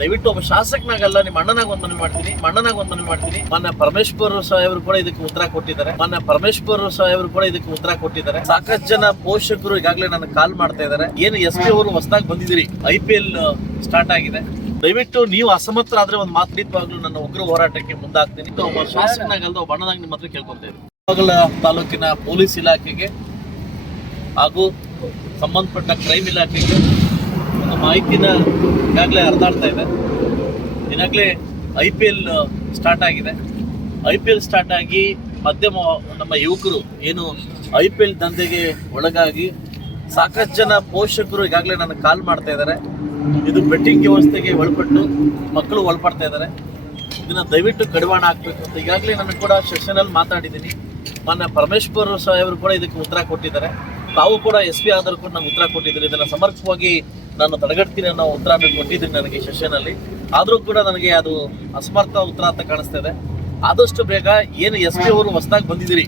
ದಯವಿಟ್ಟು ಒಬ್ಬ ಶಾಸಕನಾಗಲ್ಲ, ನಿಮ್ಮ ಅಣ್ಣನಾಗ ಒಂದ್ ಮನವಿ ಮಾಡ್ತೀನಿ. ಮೊನ್ನೆ ಪರಮೇಶ್ವರ್ ಸಾಹೇಬರು ಕೂಡ ಇದಕ್ಕೆ ಉತ್ತರ ಕೊಟ್ಟಿದ್ದಾರೆ. ಸಾಕಷ್ಟು ಜನ ಪೋಷಕರು ಈಗಾಗಲೇ ನನಗೆ ಕಾಲ್ ಮಾಡ್ತಾ ಇದ್ದಾರೆ. ಏನು SP ಅವರು ಹೊಸದಾಗಿ ಬಂದಿದ್ದೀರಿ, IPL ಸ್ಟಾರ್ಟ್ ಆಗಿದೆ, ದಯವಿಟ್ಟು ನೀವು ಅಸಮರ್ಥರಾದ್ರೆ ಒಂದು ಮಾತನಾಡುವಾಗ್ಲೂ ನನ್ನ ಉಗ್ರ ಹೋರಾಟಕ್ಕೆ ಮುಂದಾಗ್ತೀನಿ. ಒಬ್ಬ ಶಾಸಕನಾಗಲ್ಲ, ಒಬ್ಬ ಅಣ್ಣನಾಗಿ ನಿಮ್ಮ ಹತ್ರ ಕೇಳ್ಕೊಂತ ಇದ್ದೀನಿ. ತಾಲೂಕಿನ ಪೊಲೀಸ್ ಇಲಾಖೆಗೆ ಹಾಗೂ ಸಂಬಂಧಪಟ್ಟ ಕ್ರೈಮ್ ಇಲಾಖೆಗೆ ಒಂದು ಮಾಹಿತಿನ ಈಗಾಗಲೇ ಹರಿದಾಡ್ತಾ ಇದೆ. ಈಗಾಗಲೇ IPL ಸ್ಟಾರ್ಟ್ ಆಗಿದೆ. IPL ಸ್ಟಾರ್ಟ್ ಆಗಿ ಮಧ್ಯಮ ನಮ್ಮ ಯುವಕರು ಏನು IPL ದಂಧೆಗೆ ಒಳಗಾಗಿ ಸಾಕಷ್ಟು ಜನ ಪೋಷಕರು ಈಗಾಗಲೇ ನನಗೆ ಕಾಲ್ ಮಾಡ್ತಾ ಇದ್ದಾರೆ. ಇದು ಬೆಟ್ಟಿಂಗ್ ವ್ಯವಸ್ಥೆಗೆ ಒಳಪಟ್ಟು ಮಕ್ಕಳು ಒಳಪಡ್ತಾ ಇದ್ದಾರೆ. ಇದನ್ನ ದಯವಿಟ್ಟು ಕಡಿವಾಣ ಹಾಕಬೇಕು ಅಂತ ಈಗಾಗಲೇ ನನಗೆ ಕೂಡ ಸೆಷನಲ್ಲಿ ಮಾತಾಡಿದ್ದೀನಿ. ಮೊನ್ನೆ ಪರಮೇಶ್ವರ್ ಸಾಹೇಬರು ಕೂಡ ಇದಕ್ಕೆ ಉತ್ತರ ಕೊಟ್ಟಿದ್ದಾರೆ. ತಾವು ಕೂಡ SP ಆದರೂ ಕೂಡ ನಮ್ಗೆ ಉತ್ತರ ಕೊಟ್ಟಿದ್ದಾರೆ. ಇದನ್ನು ಸಮರ್ಪಕವಾಗಿ ನಾನು ತಡೆಗಟ್ತೀನಿ ಅನ್ನೋ ಉತ್ತರ ಕೊಟ್ಟಿದ್ದೀನಿ ನನಗೆ ಸೆಷನಲ್ಲಿ. ಆದರೂ ಕೂಡ ನನಗೆ ಅದು ಅಸಮರ್ಥ ಉತ್ತರ ಅಂತ ಕಾಣಿಸ್ತಾ ಇದೆ. ಆದಷ್ಟು ಬೇಗ ಏನು SP ಅವರು ಹೊಸದಾಗಿ ಬಂದಿದ್ದೀರಿ,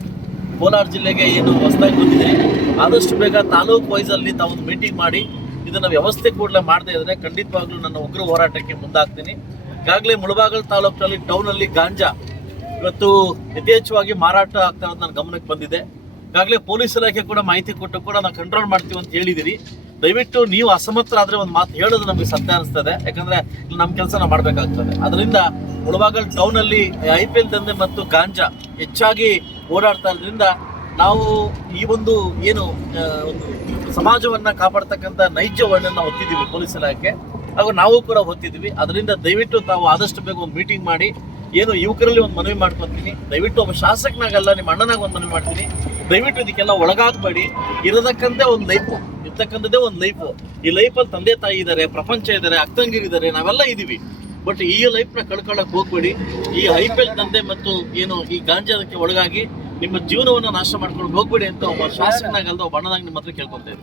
ಕೋಲಾರ ಜಿಲ್ಲೆಗೆ ಏನು ಹೊಸದಾಗಿ ಬಂದಿದ್ದೀರಿ, ಆದಷ್ಟು ಬೇಗ ತಾಲೂಕು ವೈಸಲ್ಲಿ ತಾವೊಂದು ಮೀಟಿಂಗ್ ಮಾಡಿ ಇದನ್ನು ವ್ಯವಸ್ಥೆ ಕೂಡಲೇ ಮಾಡದೇ ಇದ್ರೆ ಖಂಡಿತವಾಗ್ಲೂ ನನ್ನ ಉಗ್ರ ಹೋರಾಟಕ್ಕೆ ಮುಂದಾಗ್ತೀನಿ. ಈಗಾಗಲೇ ಮುಳಬಾಗಿಲು ತಾಲೂಕಿನಲ್ಲಿ ಟೌನಲ್ಲಿ ಗಾಂಜಾ ಇವತ್ತು ಯಥೇಚ್ಛವಾಗಿ ಮಾರಾಟ ಆಗ್ತಾ ಇರೋದು ನನ್ನ ಗಮನಕ್ಕೆ ಬಂದಿದೆ. ಈಗಾಗಲೇ ಪೊಲೀಸ್ ಇಲಾಖೆ ಕೂಡ ಮಾಹಿತಿ ಕೊಟ್ಟು ಕೂಡ ನಾವು ಕಂಟ್ರೋಲ್ ಮಾಡ್ತೀವಿ ಅಂತ ಹೇಳಿದಿರಿ. ದಯವಿಟ್ಟು ನೀವು ಅಸಮರ್ಥರಾದ್ರೆ ಒಂದು ಮಾತು ಹೇಳೋದು ನಮಗೆ ಸತ್ಯ ಅನಿಸ್ತದೆ. ಯಾಕಂದ್ರೆ ಇಲ್ಲಿ ನಮ್ಮ ಕೆಲಸ ನಾವು ಮಾಡಬೇಕಾಗ್ತದೆ. ಅದರಿಂದ ಮುಳಬಾಗಿಲು ಟೌನಲ್ಲಿ IPL ದಂಧೆ ಮತ್ತು ಗಾಂಜಾ ಹೆಚ್ಚಾಗಿ ಓಡಾಡ್ತಾ ಇರೋದ್ರಿಂದ ನಾವು ಈ ಒಂದು ಏನು ಒಂದು ಸಮಾಜವನ್ನ ಕಾಪಾಡ್ತಕ್ಕಂಥ ನೈಜ ವರ್ಣನ ಹೊತ್ತಿದ್ದೀವಿ ಪೊಲೀಸ್ ಇಲಾಖೆ, ಹಾಗೂ ನಾವು ಕೂಡ ಹೊತ್ತಿದ್ದೀವಿ. ಅದರಿಂದ ದಯವಿಟ್ಟು ತಾವು ಆದಷ್ಟು ಬೇಗ ಒಂದು ಮೀಟಿಂಗ್ ಮಾಡಿ ಏನು ಯುವಕರಲ್ಲಿ ಒಂದು ಮನವಿ ಮಾಡ್ಕೊತೀನಿ. ದಯವಿಟ್ಟು ಒಬ್ಬ ಶಾಸಕನಾಗಲ್ಲ, ನಿಮ್ಮ ಅಣ್ಣನಾಗ ಒಂದು ಮನವಿ ಮಾಡ್ತೀನಿ. ದಯವಿಟ್ಟು ಇದಕ್ಕೆಲ್ಲ ಒಳಗಾಗಬೇಡಿ. ಇರತಕ್ಕಂಥದ್ದೇ ಒಂದು ಲೈಫು. ಈ ಲೈಫಲ್ಲಿ ತಂದೆ ತಾಯಿ ಇದ್ದಾರೆ, ಪ್ರಪಂಚ ಇದ್ದಾರೆ, ಅಕ್ಕಂಗಿರಿದ್ದಾರೆ, ನಾವೆಲ್ಲ ಇದ್ದೀವಿ. ಬಟ್ ಈ ಲೈಫ್ನ ಕಳ್ಕೊಳ್ಳೋಕೆ ಹೋಗ್ಬೇಡಿ. ಈ IPL ದಂಧೆ ಮತ್ತು ಏನು ಈ ಗಾಂಜಾದಕ್ಕೆ ಒಳಗಾಗಿ ನಿಮ್ಮ ಜೀವನವನ್ನು ನಾಶ ಮಾಡ್ಕೊಂಡು ಹೋಗ್ಬೇಡಿ ಅಂತ ಒಬ್ಬ ಶಾಸಕನಾಗಲ್ದ ಒಬ್ಬ ಅಣ್ಣನಾಗಿ ನಿಮ್ಮ ಹತ್ರ ಕೇಳ್ಕೊಂತ ಇದ್ದೀನಿ.